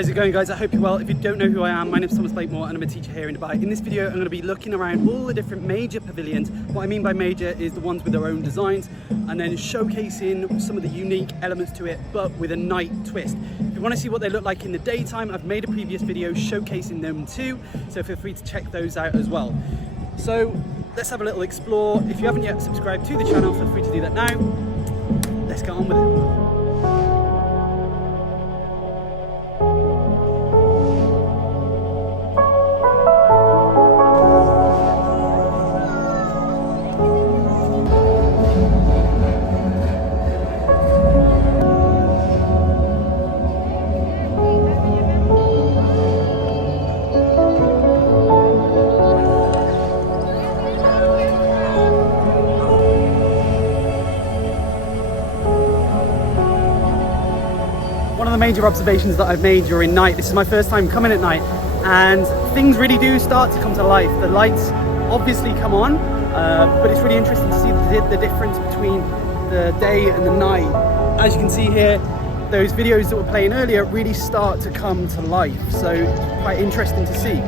How's it going, guys? I hope you're well. If you don't know who I am, my name is Thomas Blakemore and I'm a teacher here in Dubai. In this video I'm going to be looking around all the different major pavilions. What I mean by major is the ones with their own designs, and then showcasing some of the unique elements to it, but with a night twist. If you want to see what they look like in the daytime, I've made a previous video showcasing them too, so feel free to check those out as well. So let's have a little explore. If you haven't yet subscribed to the channel, feel free to do that now. Let's get on with it. One of the major observations that I've made during night, this is my first time coming at night, and things really do start to come to life. The lights obviously come on, but it's really interesting to see the difference between the day and the night. As you can see here, those videos that were playing earlier really start to come to life, so quite interesting to see.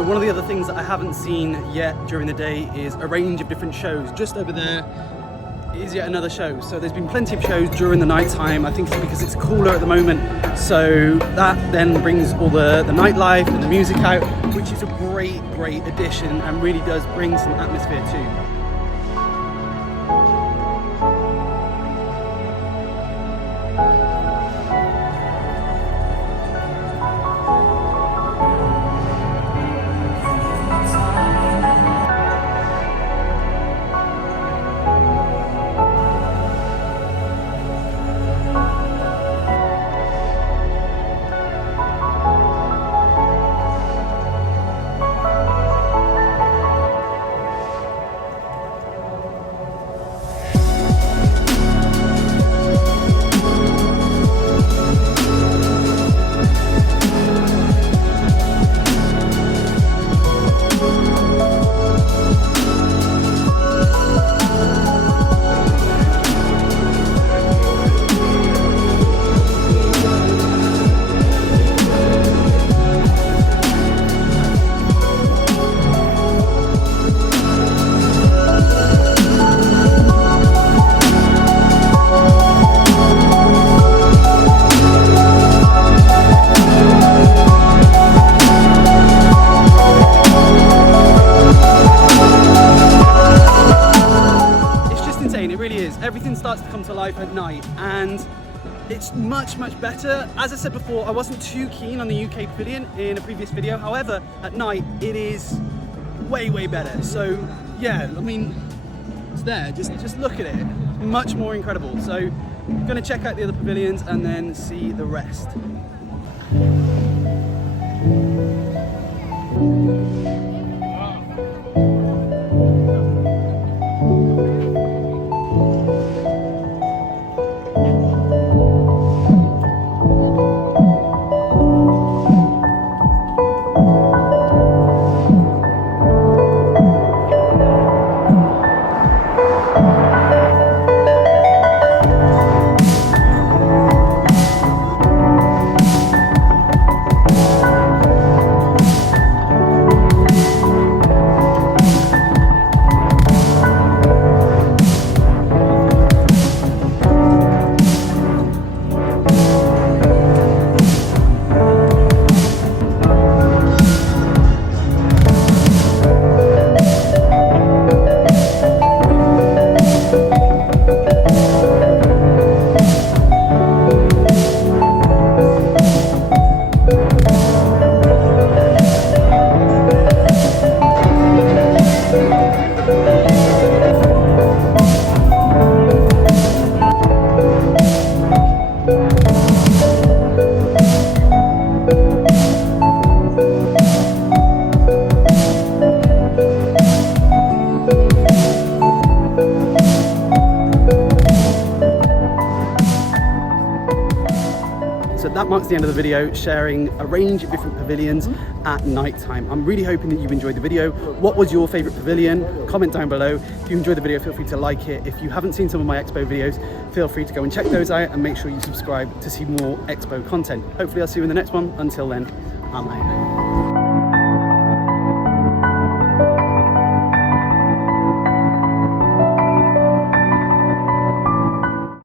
One of the other things that I haven't seen yet during the day is a range of different shows. Just over there is yet another show. So there's been plenty of shows during the night time. I think it's because it's cooler at the moment. So that then brings all the nightlife and the music out, which is a great addition and really does bring some atmosphere too. Everything starts to come to life at night and it's much better. As I said before, I wasn't too keen on the UK Pavilion in a previous video. However, at night it is way better. So yeah, I mean, it's there, just look at it, much more incredible. So I'm gonna check out the other pavilions and then see the rest. the end of the video, sharing a range of different pavilions at night time. I'm really hoping that you've enjoyed the video. What was your favorite pavilion? Comment down below. If you enjoyed the video, feel free to like it. If you haven't seen some of my Expo videos, feel free to go and check those out, and make sure you subscribe to see more Expo content. Hopefully I'll see you in the next one. Until then, I'm out.